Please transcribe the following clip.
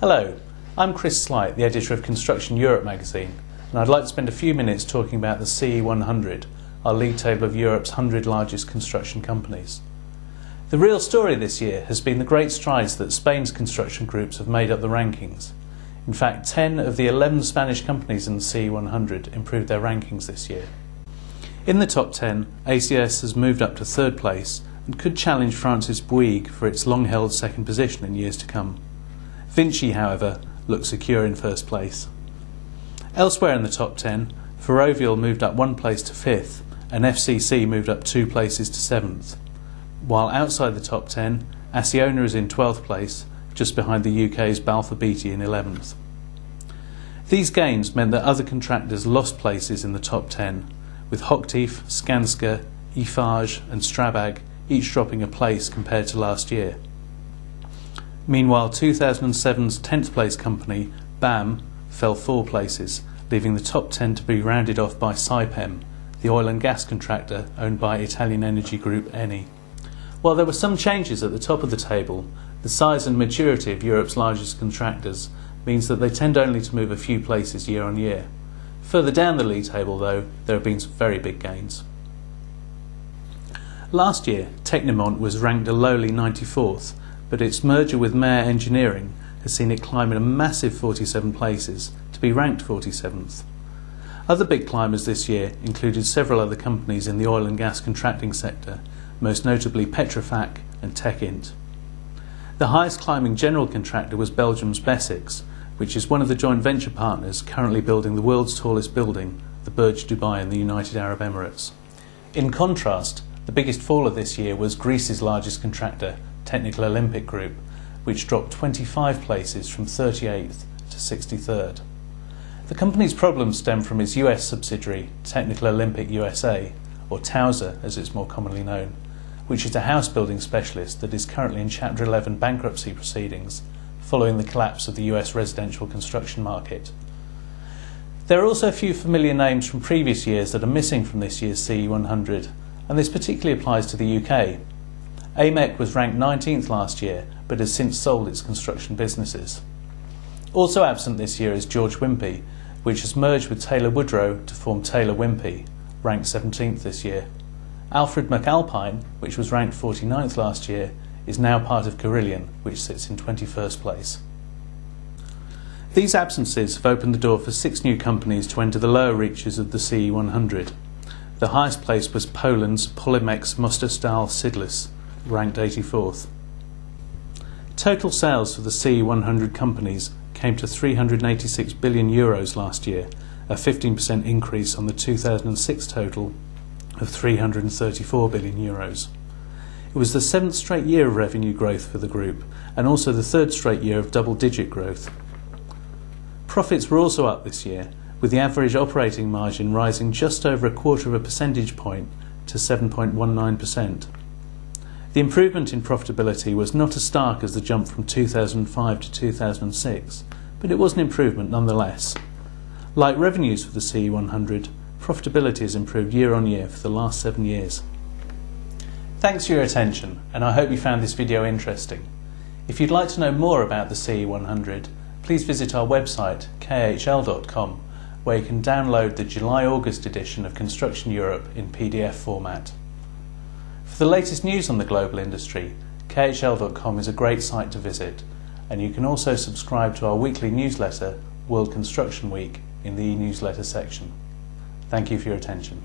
Hello, I'm Chris Sleight, the editor of Construction Europe magazine, and I'd like to spend a few minutes talking about the CE 100, our league table of Europe's 100 largest construction companies. The real story this year has been the great strides that Spain's construction groups have made up the rankings. In fact, 10 of the 11 Spanish companies in the CE 100 improved their rankings this year. In the top 10, ACS has moved up to third place and could challenge France's Bouygues for its long-held second position in years to come. Vinci, however, looks secure in first place. Elsewhere in the top 10, Ferrovial moved up one place to fifth and FCC moved up 2 places to seventh. While outside the top 10, Acciona is in 12th place, just behind the UK's Balfour Beatty in 11th. These gains meant that other contractors lost places in the top 10, with Hochtief, Skanska, Eiffage and Strabag each dropping a place compared to last year. Meanwhile, 2007's 10th place company, BAM, fell 4 places, leaving the top 10 to be rounded off by Saipem, the oil and gas contractor owned by Italian energy group Eni. While there were some changes at the top of the table, the size and maturity of Europe's largest contractors means that they tend only to move a few places year on year. Further down the league table, though, there have been some very big gains. Last year, Tecnimont was ranked a lowly 94th, but its merger with Maire Engineering has seen it climb in a massive 47 places to be ranked 47th. Other big climbers this year included several other companies in the oil and gas contracting sector, most notably Petrofac and Techint. The highest climbing general contractor was Belgium's Besix, which is one of the joint venture partners currently building the world's tallest building, the Burj Dubai in the United Arab Emirates. In contrast, the biggest faller this year was Greece's largest contractor, Technical Olympic Group, which dropped 25 places from 38th to 63rd. The company's problems stem from its US subsidiary, Technical Olympic USA, or TOWSA as it's more commonly known, which is a house building specialist that is currently in Chapter 11 bankruptcy proceedings following the collapse of the US residential construction market. There are also a few familiar names from previous years that are missing from this year's CE 100, and this particularly applies to the UK. AMEC was ranked 19th last year, but has since sold its construction businesses. Also absent this year is George Wimpey, which has merged with Taylor Woodrow to form Taylor Wimpey, ranked 17th this year. Alfred McAlpine, which was ranked 49th last year, is now part of Carillion, which sits in 21st place. These absences have opened the door for 6 new companies to enter the lower reaches of the CE 100. The highest place was Poland's Polimex Mostarstál Sidlis, ranked 84th. Total sales for the CE 100 companies came to €386 billion last year, a 15% increase on the 2006 total of €334 billion. It was the 7th straight year of revenue growth for the group, and also the 3rd straight year of double-digit growth. Profits were also up this year, with the average operating margin rising just over a quarter of a percentage point to 7.19%. The improvement in profitability was not as stark as the jump from 2005 to 2006, but it was an improvement nonetheless. Like revenues for the CE 100, profitability has improved year on year for the last 7 years. Thanks for your attention, and I hope you found this video interesting. If you'd like to know more about the CE 100, please visit our website khl.com, where you can download the July-August edition of Construction Europe in PDF format. For the latest news on the global industry, khl.com is a great site to visit, and you can also subscribe to our weekly newsletter, World Construction Week, in the e-newsletter section. Thank you for your attention.